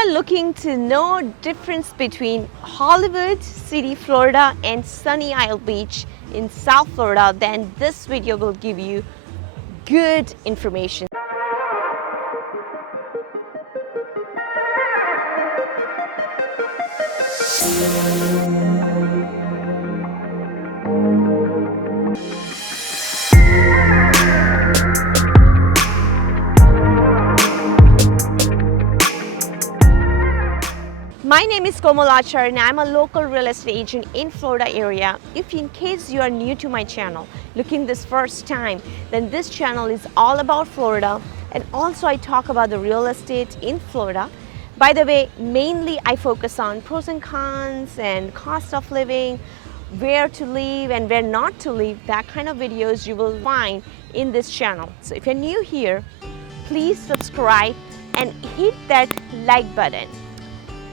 are looking to know difference between Hollywood City, Florida and Sunny Isle Beach in South Florida, then this video will give you good information. My name is Komalachar and I'm a local real estate agent in Florida area. If in case you are new to my channel, looking this first time, then this channel is all about Florida, and also I talk about the real estate in Florida. By the way, mainly I focus on pros and cons and cost of living, where to live and where not to live. That kind of videos you will find in this channel. So if you're new here, please subscribe and hit that like button.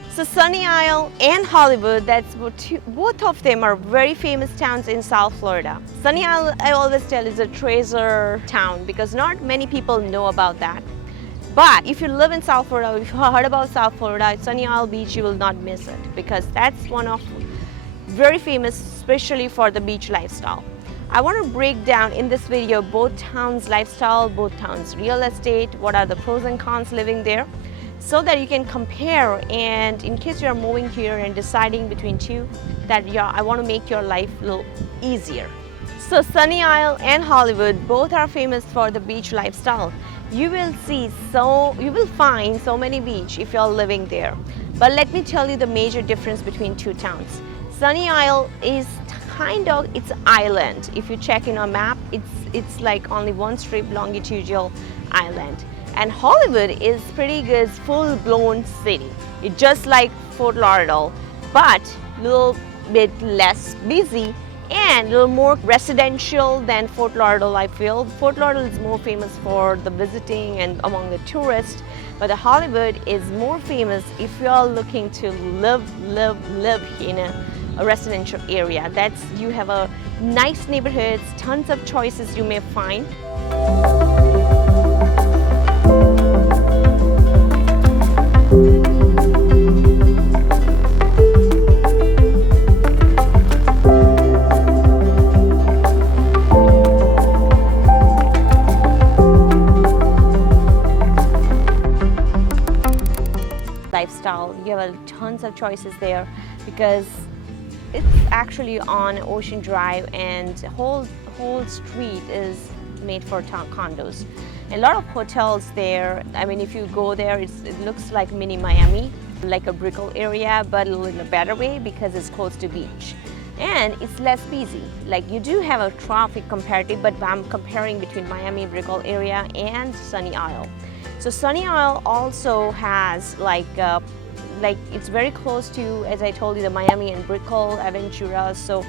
So Sunny Isle and Hollywood, both of them are very famous towns in South Florida. Sunny Isle, I always tell, is a treasure town because not many people know about that. But if you live in South Florida, if you heard about South Florida, Sunny Isle Beach, you will not miss it because that's one of very famous, especially for the beach lifestyle. I want to break down in this video both towns' lifestyle, both towns' real estate, what are the pros and cons living there, so that you can compare, and in case you are moving here and deciding between two, that I want to make your life a little easier. So Sunny Isle and Hollywood both are famous for the beach lifestyle. You will find so many beach if you're living there. But let me tell you the major difference between two towns. Sunny Isle is it's island. If you check in a map, it's like only one strip longitudinal island. And Hollywood is pretty good, full-blown city. It's just like Fort Lauderdale, but a little bit less busy and a little more residential than Fort Lauderdale, I feel. Fort Lauderdale is more famous for the visiting and among the tourists, but the Hollywood is more famous if you are looking to live in a residential area. You have a nice neighborhoods, tons of choices you may find. Lifestyle, you have tons of choices there because it's actually on Ocean Drive and the whole street is made for condos. A lot of hotels there. I mean, if you go there, it looks like mini Miami, like a Brickell area, but a little in a better way because it's close to beach. And it's less busy. Like you do have a traffic comparative, but I'm comparing between Miami, Brickell area and Sunny Isle. So Sunny Isle also has it's very close to, as I told you, the Miami and Brickell, Aventura. So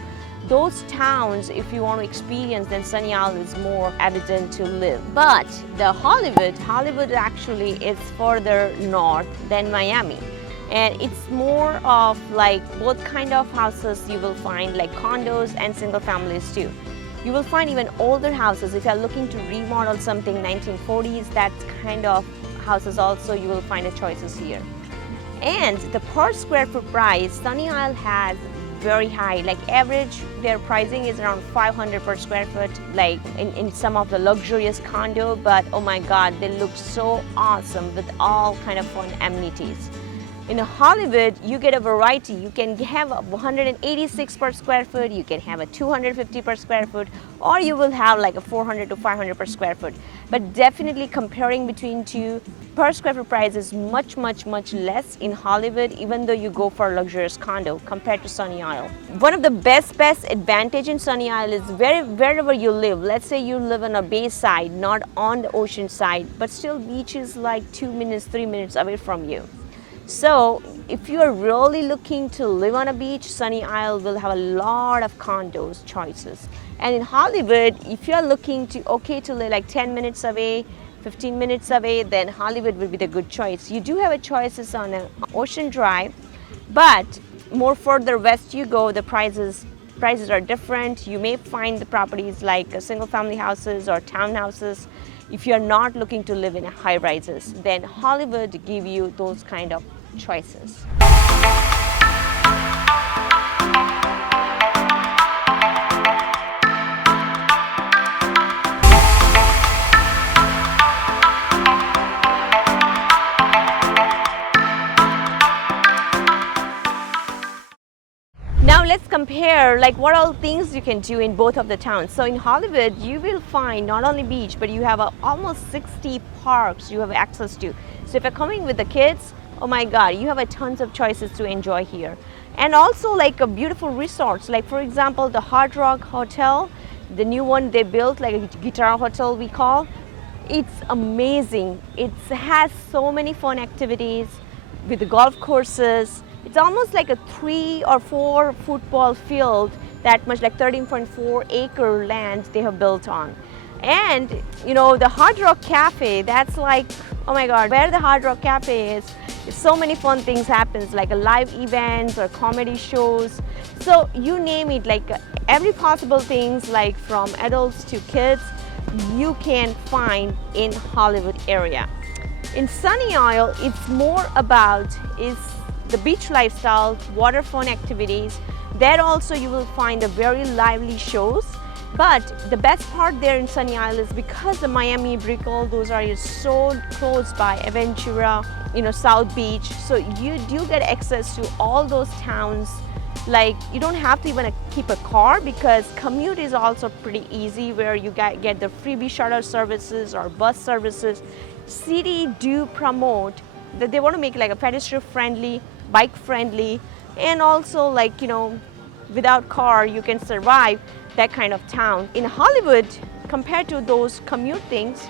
those towns, if you want to experience, then Sunny Isle is more evident to live. But the Hollywood actually is further north than Miami. And it's more of like both kind of houses you will find, like condos and single families too. You will find even older houses. If you're looking to remodel something 1940s, that kind of houses also, you will find the choices here. And the per square foot price, Sunny Isle has very high, like average, their pricing is around $500 per square foot, like in some of the luxurious condo, but oh my God, they look so awesome with all kind of fun amenities. In Hollywood, you get a variety. You can have a 186 per square foot, you can have a 250 per square foot, or you will have like a 400 to 500 per square foot. But definitely comparing between two, per square foot price is much less in Hollywood, even though you go for a luxurious condo compared to Sunny Isle. One of the best advantage in Sunny Isle is wherever you live. Let's say you live on a bay side, not on the ocean side, but still beach is like 2 minutes, 3 minutes away from you. So if you are really looking to live on a beach, Sunny Isle will have a lot of condos choices. And in Hollywood, if you are looking to live like 10 minutes away, 15 minutes away, then Hollywood will be the good choice. You do have a choices on Ocean Drive, but more further west you go, the prices are different. You may find the properties like single family houses or townhouses. If you're not looking to live in high rises, then Hollywood give you those kind of choices. Now let's compare like what all things you can do in both of the towns. So in Hollywood, you will find not only beach, but you have almost 60 parks you have access to. So if you're coming with the kids, oh my God, you have a tons of choices to enjoy here. And also like a beautiful resorts, like for example, the Hard Rock Hotel, the new one they built, like a guitar hotel we call. It's amazing. It has so many fun activities with the golf courses. It's almost like a 3 or 4 football field, that much, like 13.4 acre land they have built on. And you know, the Hard Rock Cafe, that's like, oh my God, where the Hard Rock Cafe is, so many fun things happens, like a live events or comedy shows. So you name it, like every possible things, like from adults to kids, you can find in Hollywood area. In Sunny Isle, it's more about is the beach lifestyle, water fun activities. There also you will find a very lively shows. But the best part there in Sunny Isle is because the Miami, Brickell, those are so close by, Aventura, you know, South Beach. So you do get access to all those towns. Like you don't have to even keep a car because commute is also pretty easy, where you get the freebie shuttle services or bus services. City do promote that they want to make like a pedestrian friendly, bike friendly, and also like, you know, without car you can survive that kind of town. In Hollywood, compared to those commute things,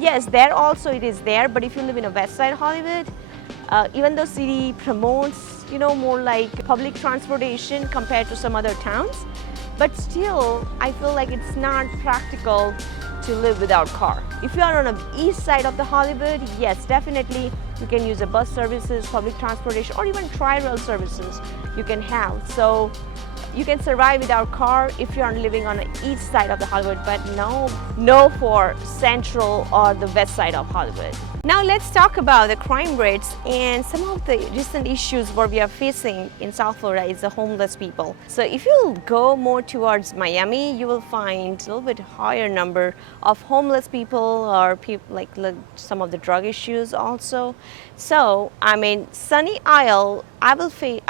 yes, there also it is there, but if you live in a west side Hollywood, even though city promotes, you know, more like public transportation compared to some other towns, but still I feel like it's not practical to live without car. If you are on the east side of the Hollywood, yes, definitely you can use a bus services, public transportation, or even tri-rail services you can have. So you can survive without car if you are living on the east side of the Hollywood, but no for central or the west side of Hollywood. Now let's talk about the crime rates and some of the recent issues what we are facing in South Florida is the homeless people. So if you go more towards Miami, you will find a little bit higher number of homeless people or people like some of the drug issues also. So I mean, Sunny Isle, I'll feel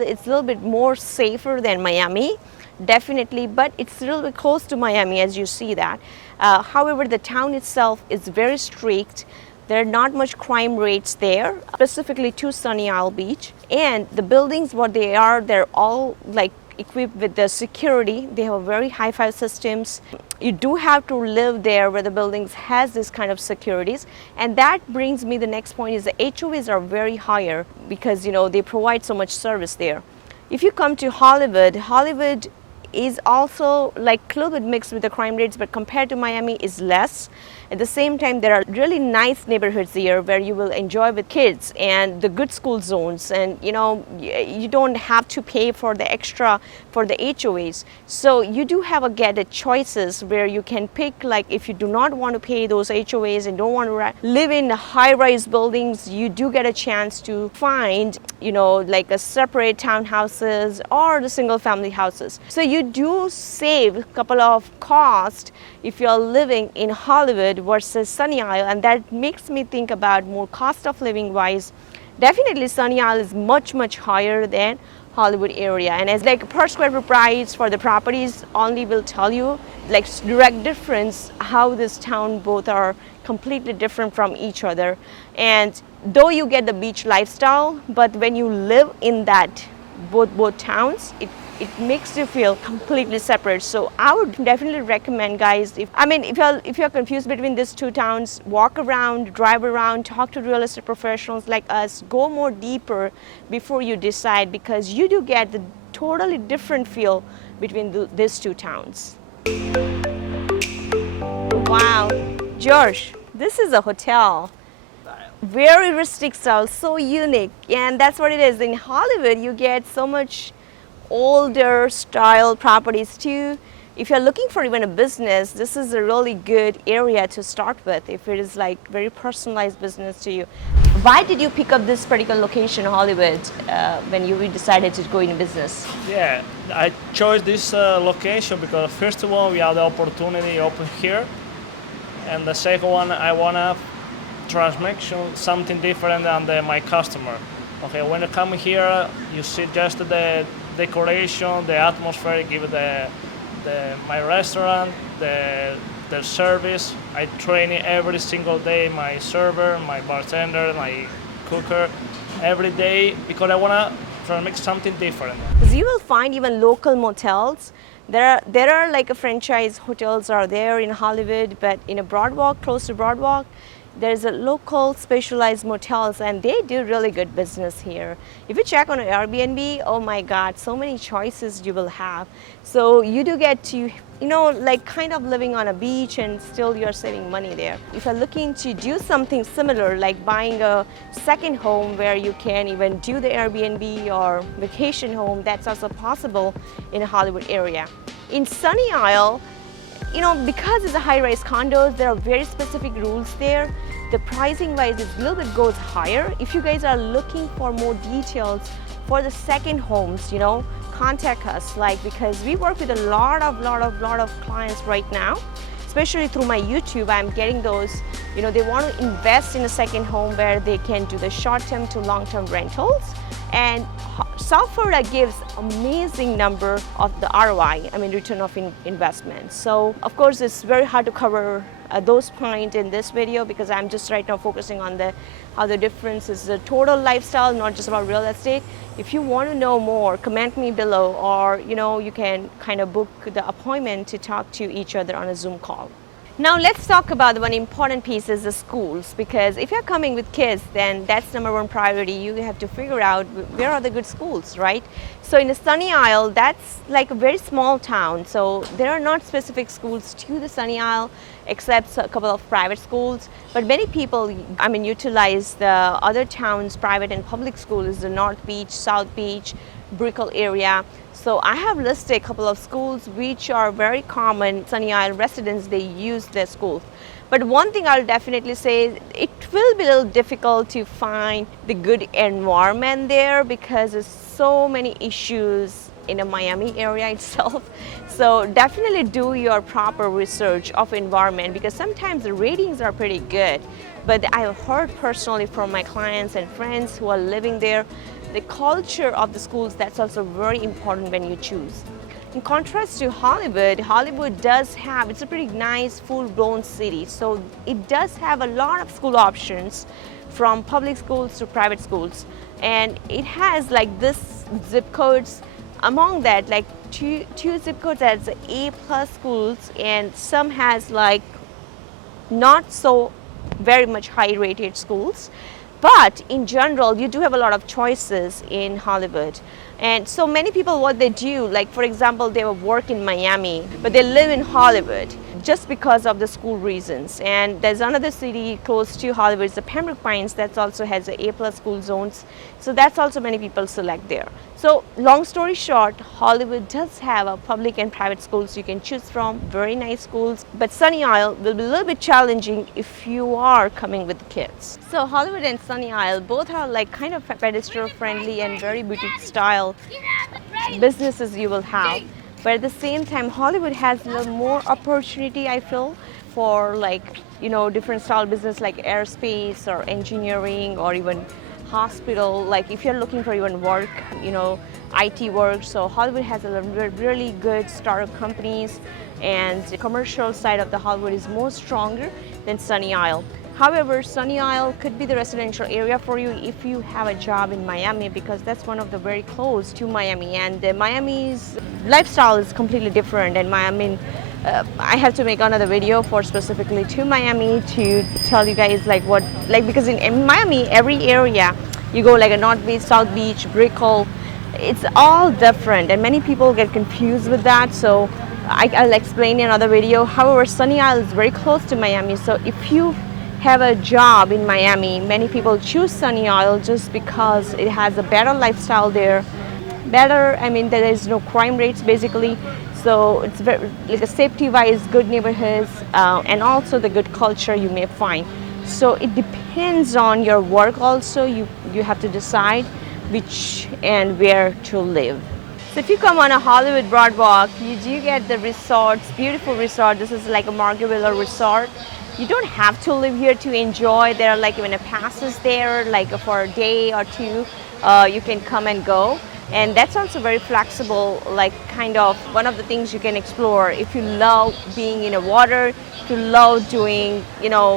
it's a little bit more safer than Miami, definitely, but it's a little bit close to Miami as you see that. However, the town itself is very strict. There are not much crime rates there, specifically to Sunny Isle Beach. And the buildings, what they are, they're all like equipped with the security. They have very high-fi systems. You do have to live there where the buildings has this kind of securities. And that brings me the next point is the HOAs are very higher because, you know, they provide so much service there. If you come to Hollywood is also like a little bit mixed with the crime rates, but compared to Miami is less. At the same time, there are really nice neighborhoods here where you will enjoy with kids and the good school zones, and you know, you don't have to pay for the extra for the HOAs. So you do have a choices where you can pick, like if you do not want to pay those HOAs and don't want to live in high-rise buildings, you do get a chance to find, you know, like a separate townhouses or the single family houses. So you do save a couple of costs if you're living in Hollywood versus Sunny Isle, and that makes me think about more cost of living wise. Definitely Sunny Isle is much higher than Hollywood area, and as like per square foot price for the properties only will tell you like direct difference how this town both are completely different from each other. And though you get the beach lifestyle, but when you live in that both towns, it makes you feel completely separate. So I would definitely recommend, guys, if you're confused between these two towns, walk around, drive around, talk to real estate professionals like us, go more deeper before you decide, because you do get the totally different feel between these two towns. Wow, George, this is a hotel. Very rustic style, so unique, and that's what it is. In Hollywood, you get so much older style properties too. If you're looking for even a business, this is a really good area to start with if it is like very personalized business to you. Why did you pick up this particular location, Hollywood, when you decided to go into business? Yeah, I chose this location because first of all, we have the opportunity open here, and the second one, I wanna transmit something different than my customer. Okay, when you come here, you see just the decoration, the atmosphere, give my restaurant, the service. I train every single day my server, my bartender, my cooker, every day because I wanna try to make something different. Because you will find even local motels. There are like a franchise hotels are there in Hollywood, but in a Broadwalk, close to Broadwalk, there's a local specialized motels and they do really good business here. If you check on Airbnb, oh my God, so many choices you will have. So you do get to, like kind of living on a beach and still you're saving money there. If you're looking to do something similar, like buying a second home where you can even do the Airbnb or vacation home, that's also possible in a Hollywood area. In Sunny Isle, because it's a high-rise condos, there are very specific rules there. The pricing wise is a little bit goes higher. If you guys are looking for more details for the second homes, contact us, because we work with a lot of clients right now, especially through my YouTube. I'm getting those, they want to invest in a second home where they can do the short-term to long-term rentals. And South Florida gives amazing number of the ROI, return of investment. So of course it's very hard to cover those points in this video because I'm just right now focusing on how the difference is the total lifestyle, not just about real estate. If you want to know more, comment me below, or you can kind of book the appointment to talk to each other on a Zoom call. Now let's talk about the one important piece is the schools, because if you're coming with kids, then that's number one priority. You have to figure out where are the good schools, right? So in the Sunny Isle, that's like a very small town. So there are not specific schools to the Sunny Isle, except a couple of private schools. But many people, utilize the other towns' private and public schools, the North Beach, South Beach, Brickell area. So I have listed a couple of schools which are very common. Sunny Isle residents, they use their schools. But one thing I'll definitely say, it will be a little difficult to find the good environment there because there's so many issues in the Miami area itself. So definitely do your proper research of environment because sometimes the ratings are pretty good. But I've heard personally from my clients and friends who are living there, the culture of the schools, that's also very important when you choose. In contrast to Hollywood, Hollywood does have, it's a pretty nice full-blown city. So it does have a lot of school options from public schools to private schools. And it has like this zip codes, among that like two zip codes that's A+ schools, and some has like not so very much high rated schools. But in general, you do have a lot of choices in Hollywood. And so many people, what they do, like for example, they will work in Miami, but they live in Hollywood just because of the school reasons. And there's another city close to Hollywood, it's the Pembroke Pines, that also has the A+ school zones. So that's also many people select there. So long story short, Hollywood does have a public and private schools you can choose from, very nice schools. But Sunny Isle will be a little bit challenging if you are coming with kids. So Hollywood and Sunny Isle both are like kind of pedestrian friendly and very boutique style businesses you will have. But at the same time, Hollywood has a little more opportunity, I feel, for like, different style business like aerospace or engineering or even hospital. Like if you're looking for even work, IT work. So Hollywood has a really good startup companies, and the commercial side of the Hollywood is more stronger than Sunny Isle. However, Sunny Isle could be the residential area for you if you have a job in Miami, because that's one of the very close to Miami, and Miami's lifestyle is completely different. And I have to make another video for specifically to Miami to tell you guys because in Miami, every area you go like a North Beach, South Beach, Brickell, it's all different, and many people get confused with that. So I'll explain in another video. However, Sunny Isle is very close to Miami, so if you have a job in Miami, many people choose Sunny Isle just because it has a better lifestyle there. There is no crime rates basically. So it's very, like a safety-wise, good neighborhoods, and also the good culture you may find. So it depends on your work also. You have to decide which and where to live. So if you come on a Hollywood Boardwalk, you do get the resorts, beautiful resort. This is like a Margaritaville resort. You don't have to live here to enjoy. There are like even a passes there, like for a day or two, you can come and go. And that's also very flexible, like kind of one of the things you can explore if you love being in the water, if you love doing,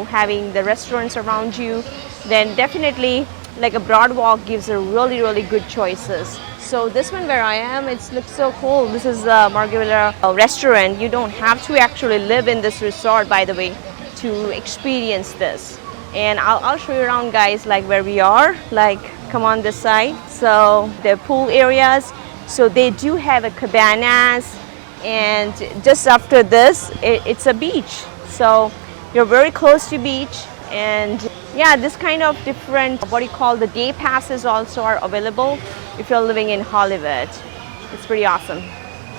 having the restaurants around you, then definitely like a Boardwalk gives a really, really good choices. So this one where I am, it looks so cool. This is a Margaritaville restaurant. You don't have to actually live in this resort, by the way, to experience this. And I'll show you around, guys, like where we are, like come on this side. So the pool areas, so they do have a cabanas, and just after this, it's a beach. So you're very close to beach, and yeah, this kind of different, what you call the day passes also are available if you're living in Hollywood. It's pretty awesome.